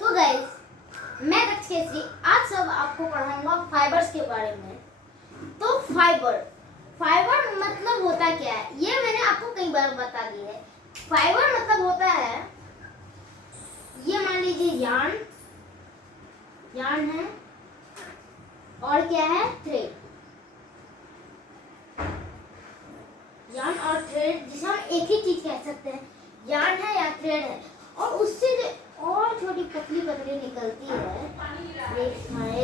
तो गाइस, मैं दक्ष केसरी आज सब आपको पढ़ाऊंगा फाइबर्स के बारे में। तो फाइबर मतलब होता क्या है, ये मैंने आपको कई बार बता दिया है। फाइबर मतलब होता है, ये मान लीजिए यार्न है, और क्या है, थ्रेड। यार्न और थ्रेड, जिसे हम एक ही चीज कह सकते हैं, यार्न है या थ्रेड है। और उससे जो और छोटी पतली निकलती है,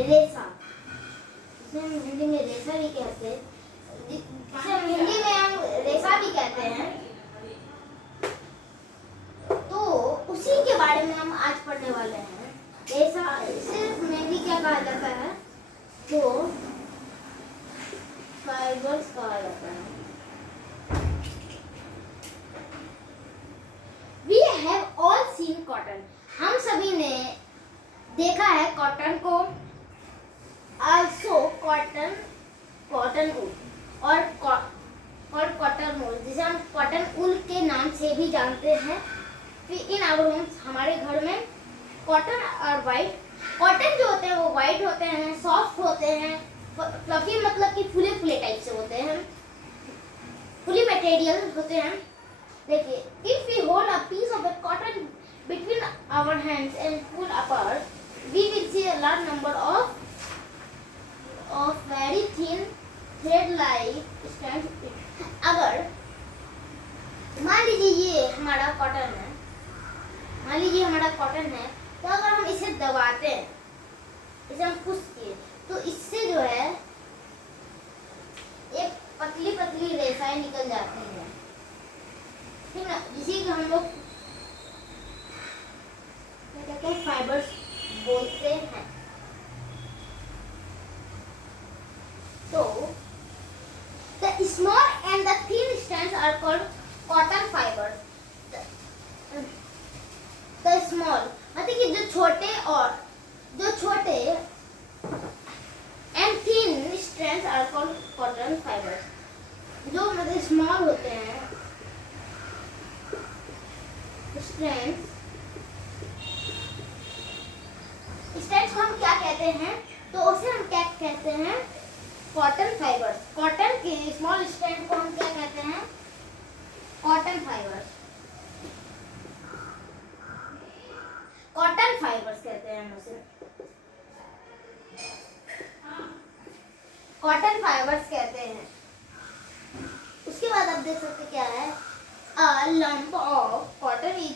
रेशा, जिसे हम हिंदी में रेशा भी कहते हैं, जिसे हम हिंदी में हम रेशा भी कहते हैं। तो उसी के बारे में हम आज पढ़ने वाले हैं। रेशा, इसे में भी क्या कहा जाता है, तो फाइबर्स कहा जाता है। We have all seen cotton. हम सभी ने देखा है कॉटन को। Also कॉटन वूल और कॉटन वूल, जिसे हम कॉटन वूल के नाम से भी जानते हैं। इन आवर होम्स, हमारे घर में कॉटन और वाइट, कॉटन जो होते हैं वो वाइट होते हैं, सॉफ्ट होते हैं, फ्लफी मतलब कि फुले फुले टाइप से होते हैं, फुली मटेरियल होते हैं। देखिए, if we hold a piece of a cotton between our hands and pull apart, we will see a large number of very thin thread-like strands. अगर मान लीजिए ये हमारा कॉटन है, तो अगर हम इसे दबाते हैं, इसे हम पुश किए, तो इससे जो है एक पतली पतली रेशाएं निकल जाती है, ठीक ना, जिसे हम लोग क्या कहते हैं, फाइबर्स बोलते हैं। तो the small and the thin strands are called cotton fibers. The small मतलब कि जो छोटे and thin strands are called cotton fibers. जो मतलब स्मॉल होते हैं स्ट्रैंड्स को हम क्या कहते हैं, तो उसे हम क्या कहते हैं, कॉटन फाइबर्स। कॉटन के स्मॉल स्ट्रैंड को हम क्या कहते हैं, कॉटन फाइबर्स। कॉटन फाइबर्स कहते हैं हम उसे, कॉटन फाइबर्स कहते हैं। उसके बाद आप देख सकते क्या है, a lump of cotton is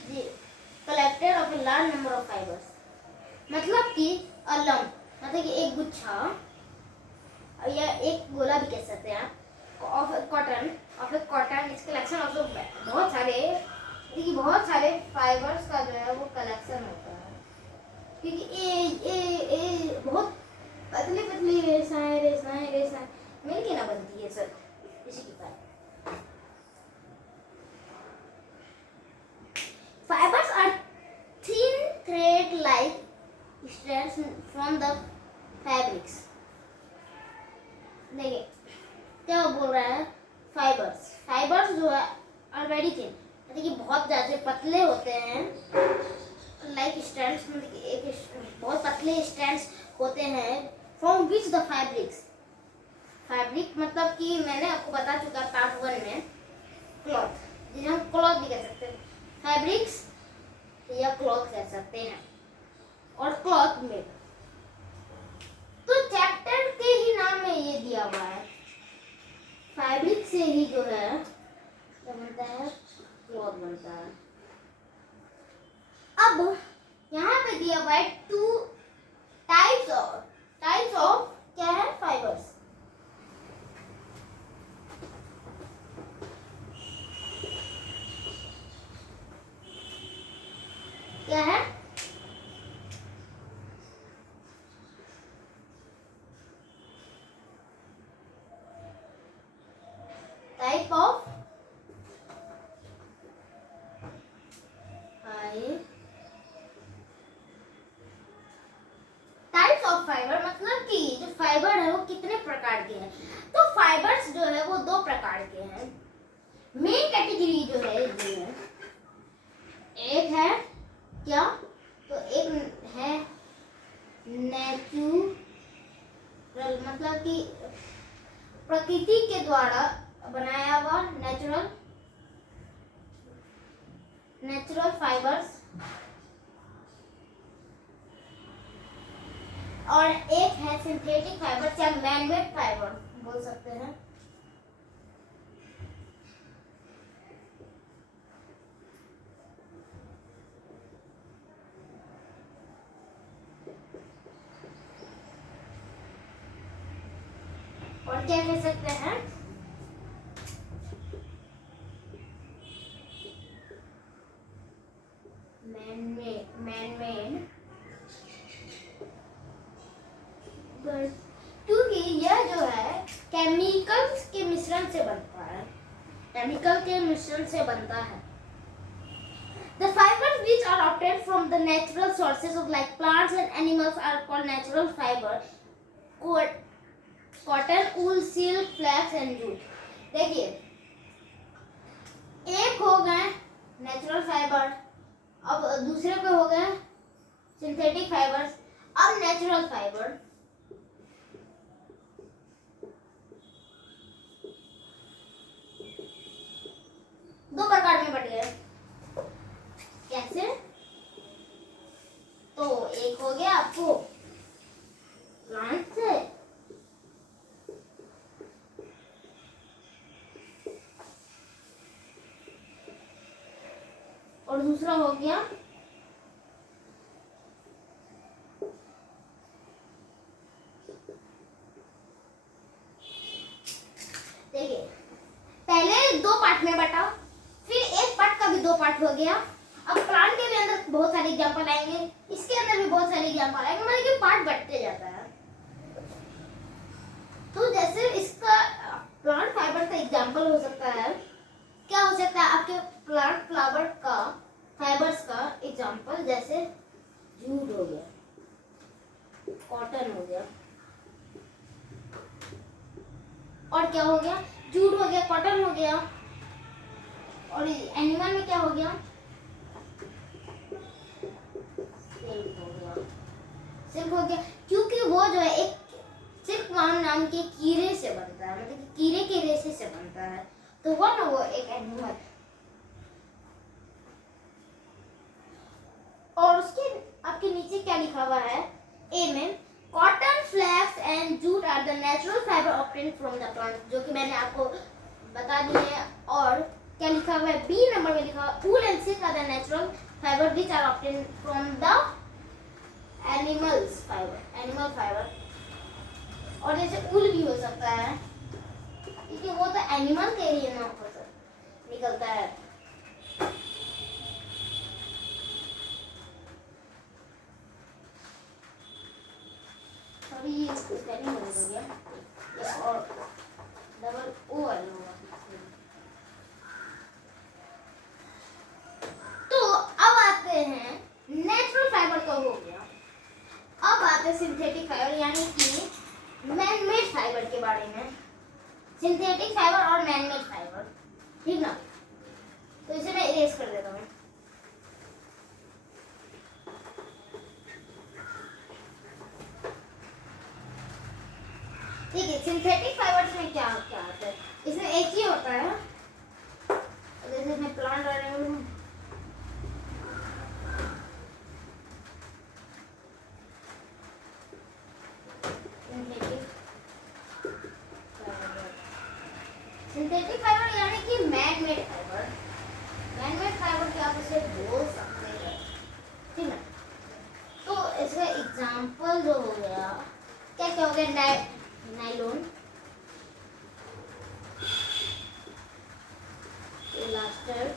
collected of a large number of fibers. मतलब कि a lump मतलब कि एक गुच्छा या एक गोला भी कह सकते हैं of a cotton is collection of बहुत सारे फाइबर्स का जो है वो कलेक्शन होता है, क्योंकि ये बहुत पतली पतली रेशाएं मिलके ना बनती है सर, इसी की बात। Fibers are thin thread-like strands from the fabrics. देखिए क्या बोल रहा है, फाइबर्स जो है are very thin, मतलब कि बहुत ज़्यादा पतले होते हैं, like strands, मतलब कि एक बहुत पतले strands होते हैं, from which the fabric मतलब कि मैंने आपको बता चुका पार्ट 1 में, क्लॉथ, जिसे हम क्लॉथ भी कह सकते हैं, फैब्रिक्स या क्लॉथ कह सकते हैं, और क्लॉथ में तो चैप्टर के ही नाम में ये दिया हुआ है, फैब्रिक से ही जो है क्या बनता है, क्लॉथ बनता है। अब यहाँ पे दिया हुआ है 2 टाइप्स ऑफ क्या है, फाइबर्स। क्या है, टाइप ऑफ फाइबर, मतलब कि जो फाइबर है वो कितने प्रकार के हैं। तो फाइबर्स जो है वो 2 प्रकार के हैं। मेन कैटेगरी जो है, एक है क्या, तो एक प्रकृति के द्वारा बनाया हुआ नेचुरल फाइबर्स, और एक है सिंथेटिक फाइबर या मैनमेड फाइबर बोल सकते हैं। और क्या कह सकते हैं, मैनमेड, क्योंकि यह जो है केमिकल्स के मिश्रण से बनता है, The fibers which are obtained from the natural sources of like plants and animals are called natural fiber. Cotton, wool, silk, flax and jute. देखिए, एक हो गए नेचुरल फाइबर, अब दूसरे पे हो गए सिंथेटिक फाइबर्स, अब नेचुरल फाइबर। दो प्रकार में बट गए। कैसे? तो एक हो गया आपको प्लांट से, और दूसरा हो गया देखिए, पहले दो पार्ट में बटा, फिर एक पार्ट का भी दो पार्ट हो गया। अब प्लांट के भी अंदर बहुत सारे एग्जांपल आएंगे, इसके अंदर भी बहुत सारे एग्जांपल आएंगे, मतलब कि पार्ट बढ़ते जाता है। तो जैसे इसका प्लांट फाइबर का एग्जांपल हो सकता है, क्या हो सकता है आपके प्लांट फ्लावर का फाइबर्स का एग्जांपल, जैसे जूट हो गया, कॉटन हो गया, और क्या हो गया, जूट हो गया, कॉटन हो गया, और एनिमल में क्या हो गया, सिल्क हो गया, क्योंकि वो जो है एक सिल्क नाम के कीड़े से बनता है, मतलब कीड़े के रेशे से बनता है, तो वो ना वो एक एनिमल। और उसके आपके नीचे क्या लिखा हुआ है, ए में cotton, flax and jute are the natural fiber obtained from the plant, जो कि मैंने आपको बता दी है। और क्या लिखा हुआ है, बी नंबर में लिखा हुआ wool and silk are the natural fiber which are obtained from the animal fiber. और जैसे ऊल भी हो सकता है, क्योंकि वो तो एनिमल के ही ना निकलता है। सॉरी, ये स्पेलिंग गलत हो गया, ये और डबल ओ वाला होगा। तो अब आते हैं नेचुरल फाइबर का हो गया, अब आते हैं सिंथेटिक फाइबर यानी कि मैनमेड फाइबर के बारे में। सिंथेटिक फाइबर और मैनमेड फाइबर, ठीक ना? तो इसे मैं इरेज कर देता हूँ। ठीक है, सिंथेटिक फाइबर्स में क्या क्या आता है, इसमें एक ही होता है, जैसे मैं प्लांट रहा हूँ, सिंथेटिक फाइबर यानी कि मैनमेड फाइबर। मैनमेड फाइबर क्या आप इसे बोल सकते हैं, ठीक है? तो इसका एग्जांपल जो हो गया, क्या क्या हो गया, नायलॉन, पॉलिएस्टर,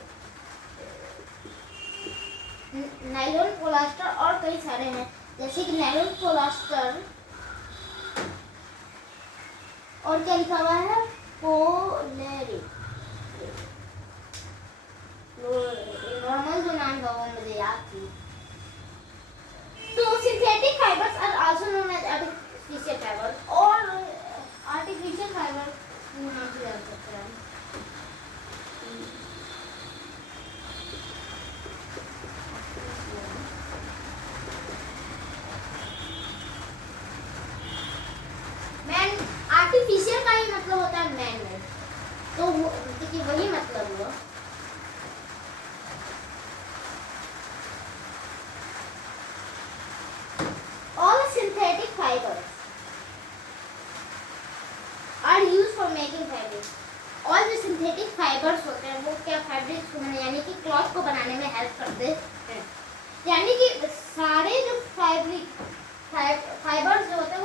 नायलॉन, पॉलिएस्टर और कई सारे हैं, जैसे कि नायलॉन, पॉलिएस्टर, और क्या लिखा हुआ है, नॉर्मल जो नाम था वो मुझे याद थी। तो synthetic fibres are also known as artificial fiber, और आर्टिफिशियल फाइबर नाम से जान सकते हैं। Man made. तो देखिए वही मतलब हुआ। All synthetic fibers are used for making fabric। और जो सिंथेटिक फाइबर्स होते हैं वो क्या फैब्रिक यानी कि क्लॉथ को बनाने में हेल्प करते हैं। यानी कि सारे जो फाइबर्स जो होते हैं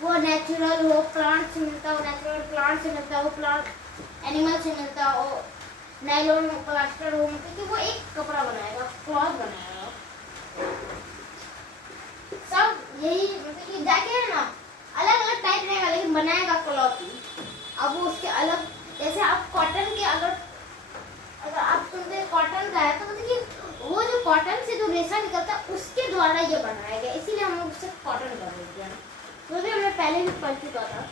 वो नेचुरल हो, प्लांट से मिलता हो, नेचुरल प्लांट से मिलता हो, प्लांट एनिमल से मिलता हो, नायलॉन हो, प्लास्टर हो, क्योंकि वो एक कपड़ा बनाएगा, क्लॉथ बनाएगा। सब यही मतलब कि जैकेट है ना, अलग अलग टाइप रहेगा लेकिन बनाएगा क्लॉथ ही। अब वो उसके अलग, जैसे आप कॉटन के अगर आप सुनते कॉटन का है तो मतलब कि वो जो कॉटन से जो रेशा निकलता है उसके द्वारा ये बनाया गया, इसीलिए हम लोग उसे कॉटन कर देते हैं। तो भी हमने पहले भी पढ़ चुका था।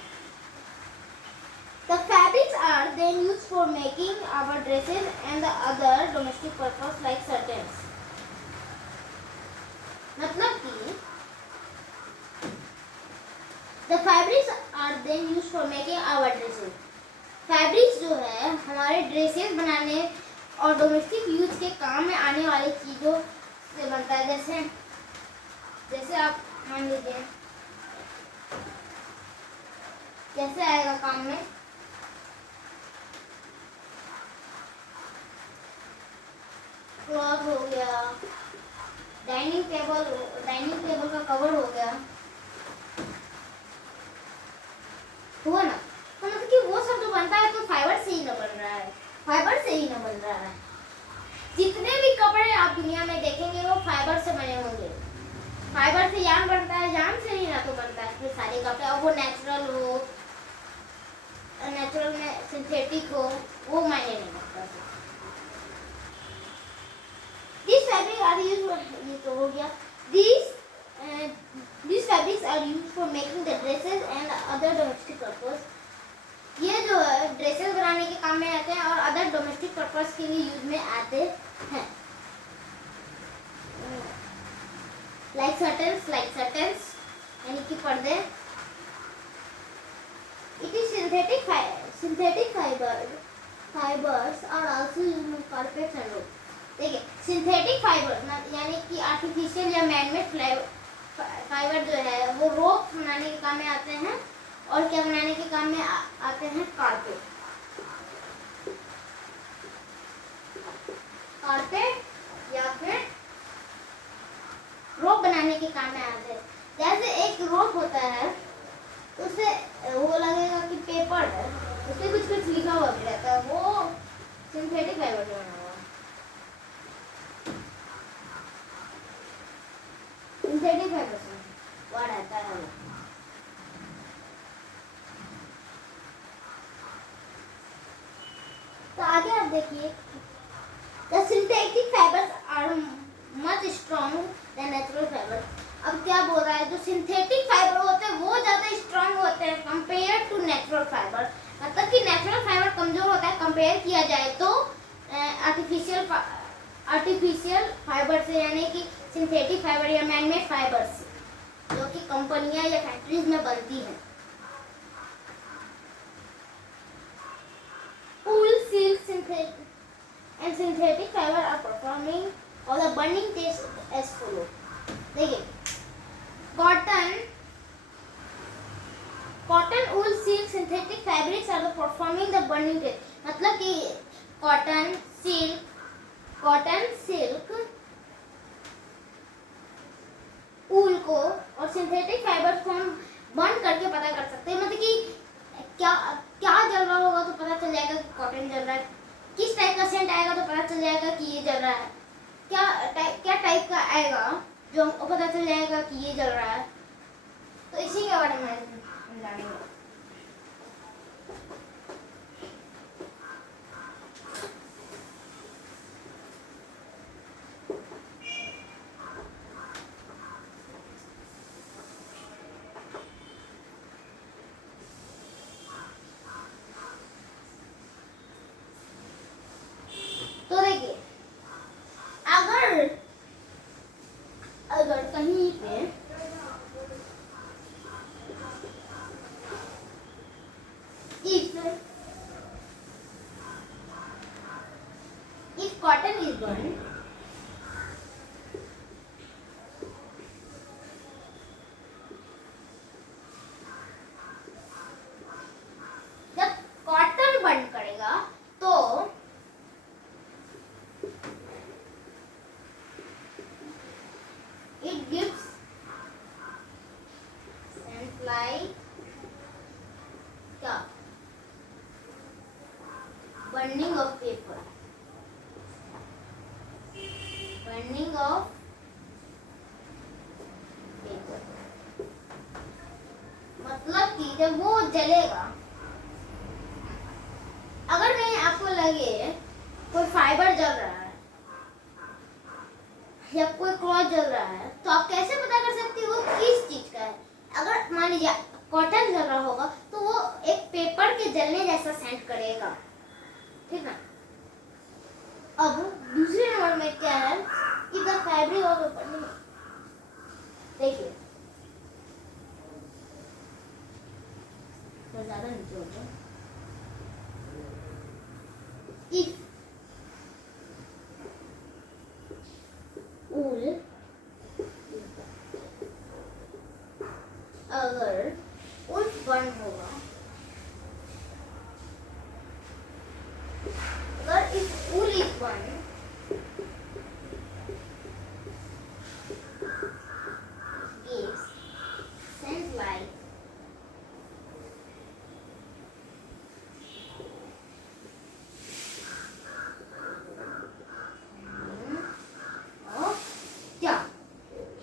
The fabrics are then used for making our dresses and the other domestic purpose like curtains। मतलब कि The fabrics are then used for making our dresses। Fabrics जो है हमारे ड्रेसेस बनाने और डोमेस्टिक यूज के काम में आने वाली चीज़ों से बनता है। जैसे आप मान लीजिए कैसे आएगा काम में, क्लॉथ हो गया, डाइनिंग टेबल का कवर हो गया, हुआ ना। तो मतलब कि वो सब जो बनता है तो फाइबर से ही न बन रहा है, फाइबर से ही न बन रहा है। जितने भी कपड़े आप दुनिया में देखेंगे वो फाइबर से बने होंगे। फाइबर से यान बनता है, यान से ही ना तो बनता है फिर सारे कपड़े, और वो नेचुरल हो, नेचुरल में सिंथेटिक हो, वो मायने नहीं रखता। दिस फैब्रिक आर यूज्ड, ये तो हो गया। These fabrics are used for making the dresses and other domestic purpose। ये जो है ड्रेसेस बनाने के काम में आते हैं और अदर डोमेस्टिक पर्पस के लिए यूज में आते हैं। लाइक सर्टेन्स यानी कि पर्दे। It is synthetic fibres are also used in carpets and rope. देखिए सिंथेटिक फाइबर यानी कि आर्टिफिशियल या मैनमेड फाइबर जो है वो रोप बनाने के काम में आते हैं और क्या बनाने के काम में आते हैं, कारपेट या फिर रोप बनाने के काम में आते हैं। जैसे एक रोप होता है उससे वो लगेगा कि पेपर है, उससे कुछ लिखा हुआ भी रहता है, वो सिंथेटिक फाइबर से बना हुआ। सिंथेटिक फाइबर से वो रहता है वो। तो आगे आप देखिए, The synthetic fibers are much strong than natural fibers। अब क्या बोल रहा है, जो सिंथेटिक फाइबर होते हैं वो ज़्यादा स्ट्रॉन्ग होते हैं कंपेयर टू नेचुरल फाइबर। मतलब कि नेचुरल फाइबर कमज़ोर होता है कंपेयर किया जाए तो आर्टिफिशियल फाइबर से, यानी कि सिंथेटिक फाइबर या मैनमेड फाइबर से जो कि कंपनियां या फैक्ट्रीज में बनती हैं। Wool, silk, and synthetic fiber are performing all the burning tests as follow। देखिए cotton, wool, silk, synthetic fabrics are the performing the burning test। मतलब कि कॉटन, सिल्क, ऊल को और सिंथेटिक फाइबर्स को हम बर्न करके पता कर सकते हैं। मतलब कि क्या जल रहा होगा तो पता चल जाएगा कि कॉटन जल रहा है, किस टाइप का सेंट आएगा तो पता चल जाएगा कि ये जल रहा है, क्या टाइप का आएगा जो हमको पता चल जाएगा कि ये जल रहा है। तो इसी के बारे में हम जानेंगे। तो देखिए अगर कहीं पे if cotton is burned, जब कॉटन बर्न करेगा तो it gives scent like क्या burning of paper, burning of paper, मतलब कि जब वो जलेगा, अगर कहीं आपको लगे कोई फाइबर जल रहा है या कोई क्लॉथ जल रहा है तो आप कैसे पता कर सकते हो वो किस चीज का है। अगर मान लीजिए कॉटन जल रहा होगा तो वो एक पेपर के जलने जैसा सेंट करेगा, ठीक है। अब दूसरे नंबर में क्या है कि द फैब्रिक ऑफ पेपर, देखिए तो ज्यादा नीचे हो गया। इफ wool, अगर wool बर्न होगा, अगर if wool is burned, gives scent like क्या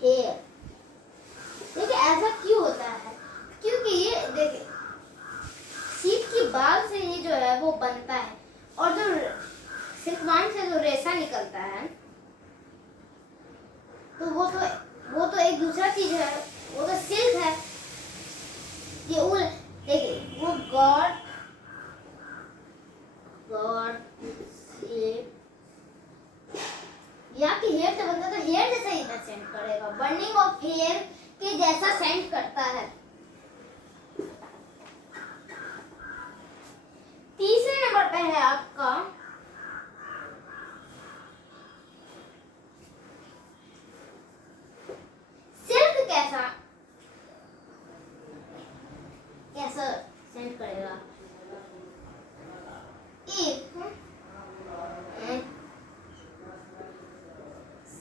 हेयर। देखिए ऐसा क्यों होता है, क्योंकि ये देखिए सीप की बाल से ये जो है वो बनता है और जो सिल्कवर्म से जो रेशा निकलता है तो वो तो एक दूसरा चीज है, वो तो सिल्क है। ये उल देखिए वो गॉड या कि हेयर से बनता है तो हेयर जैसा ही सेंट करेगा, बर्निंग ऑफ हेयर के जैसा सेंट करता है। तीसरे नंबर पे है आपका सिल्क कैसा कैसा सेंट करेगा। इफ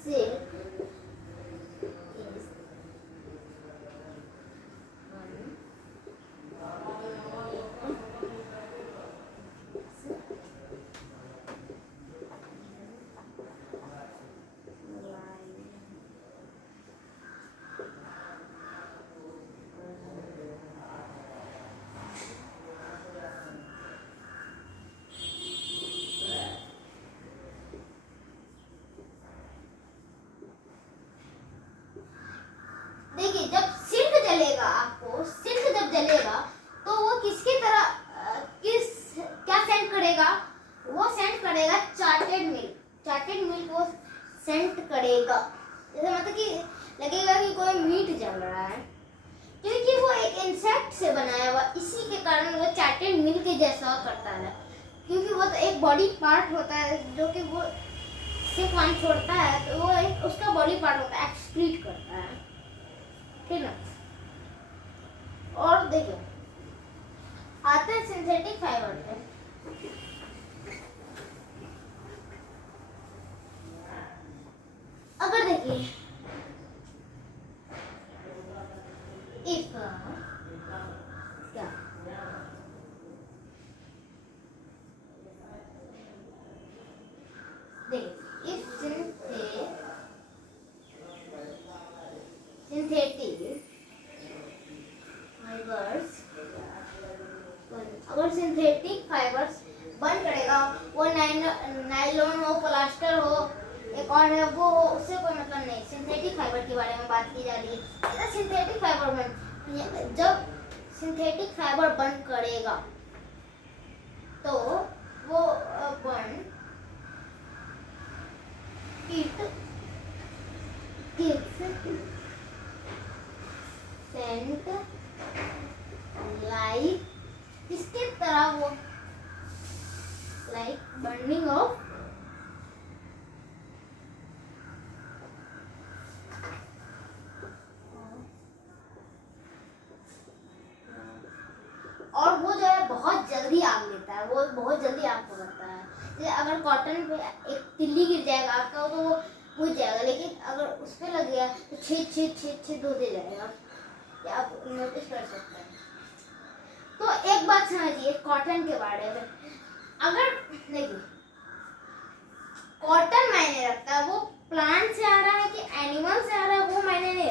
silk is देखिए जब सिल्क जलेगा, आपको सिल्क जब जलेगा तो वो किसकी तरह क्या सेंट करेगा, वो सेंट करेगा चार्टेड मिल्क। चार्टेड मिल्क वो सेंट करेगा, जैसे मतलब कि लगेगा कि कोई मीट जल रहा है, क्योंकि वो एक इंसेक्ट से बनाया हुआ, इसी के कारण वो चार्टेड मिल्क के जैसा करता है। क्योंकि वो तो एक बॉडी पार्ट होता है जो कि वो सिल्कवर्म छोड़ता है तो वो एक उसका बॉडी पार्ट होता है, एक्सक्रीट करता है, ठीक है। और देखिए आते हैं सिंथेटिक फाइबर पे। अगर देखिए इफ क्या देखिए इफ सिंथेटिक फाइबर्स, अगर सिंथेटिक फाइबर्स बर्न करेगा, वो नायलॉन हो, प्लास्टर हो, एक और है वो, उससे कोई मतलब नहीं। सिंथेटिक फाइबर के बारे में बात की जा रही है। सिंथेटिक फाइबर बर्न, जब सिंथेटिक फाइबर बर्न करेगा तो वो burn it gives scent like किसकी तरह जल्दी आग लेता है, वो बहुत जल्दी आग पकड़ता है। जैसे अगर कॉटन पे एक तिल्ली गिर जाएगा आग का तो वो बुझ जाएगा, लेकिन अगर उस पर लग गया तो छेद छेद छेद छेद होते जाएगा। क्या आप नोटिस कर सकते हैं? तो एक बात समझिए कॉटन के बारे में, अगर देखिए कॉटन मायने रखता है वो प्लांट से आ रहा है कि एनिमल से आ रहा है वो मायने नहीं